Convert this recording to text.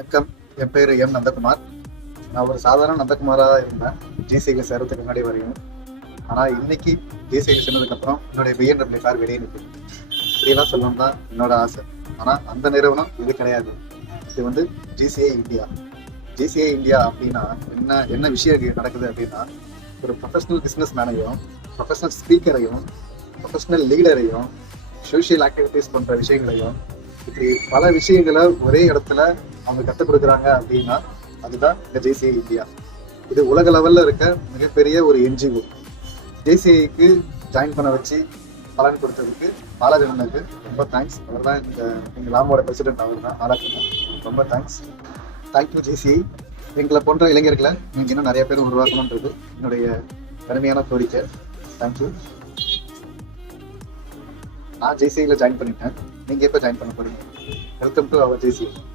வணக்கம். என் பேர் எம் நந்தகுமார். நான் ஒரு சாதாரண நந்தகுமாராக தான் இருந்தேன் ஜிசியில் சேர்றதுக்கு முன்னாடி வரையும். ஆனால் இன்னைக்கு ஜிசியில் சேர்ந்ததுக்கப்புறம் என்னுடைய பிஎன்டபிள்யூ கார் வெளியே நிற்குது. இப்படியெல்லாம் சொல்லணும் தான் என்னோட ஆசை. ஆனால் அந்த நிறுவனம் இது கிடையாது. இது வந்து ஜிசிஐ இந்தியா. ஜிசிஐ இந்தியா அப்படின்னா என்ன என்ன விஷயம் நடக்குது அப்படின்னா, ஒரு ப்ரொஃபஷனல் பிஸ்னஸ் மேனையும், ப்ரொஃபஷனல் ஸ்பீக்கரையும், ப்ரொஃபஷனல் லீடரையும், சோஷியல் ஆக்டிவிட்டீஸ் போன்ற விஷயங்களையும், இப்படி பல விஷயங்களை ஒரே இடத்துல அவங்க கற்றுக் கொடுக்குறாங்க அப்படின்னா அதுதான் இந்த ஜேசிஐ இந்தியா. இது உலக லெவல்ல இருக்க மிகப்பெரிய ஒரு என்ஜிஓ. ஜேசிஐக்கு ஜாயின் பண்ண வச்சு பலன் கொடுத்ததுக்கு பாலாஜனனுக்கு ரொம்ப தேங்க்ஸ். அவர் தான் எங்கள் லாமோட பிரசிடென்ட். அவர் தான் பாலாஜனன். ரொம்ப தேங்க்ஸ். Thank you JCI. எங்களை போன்ற இளைஞர்களை நீங்கள் இன்னும் நிறைய பேர் உருவாக்கணுன்றது என்னுடைய பெருமையான கோரிக்கை. தேங்க்யூ. நான் ஜேசிஐல ஜாயின் பண்ணிட்டேன். நீங்கள் எப்போ ஜாயின் பண்ண போறீங்க? Welcome to our JCI.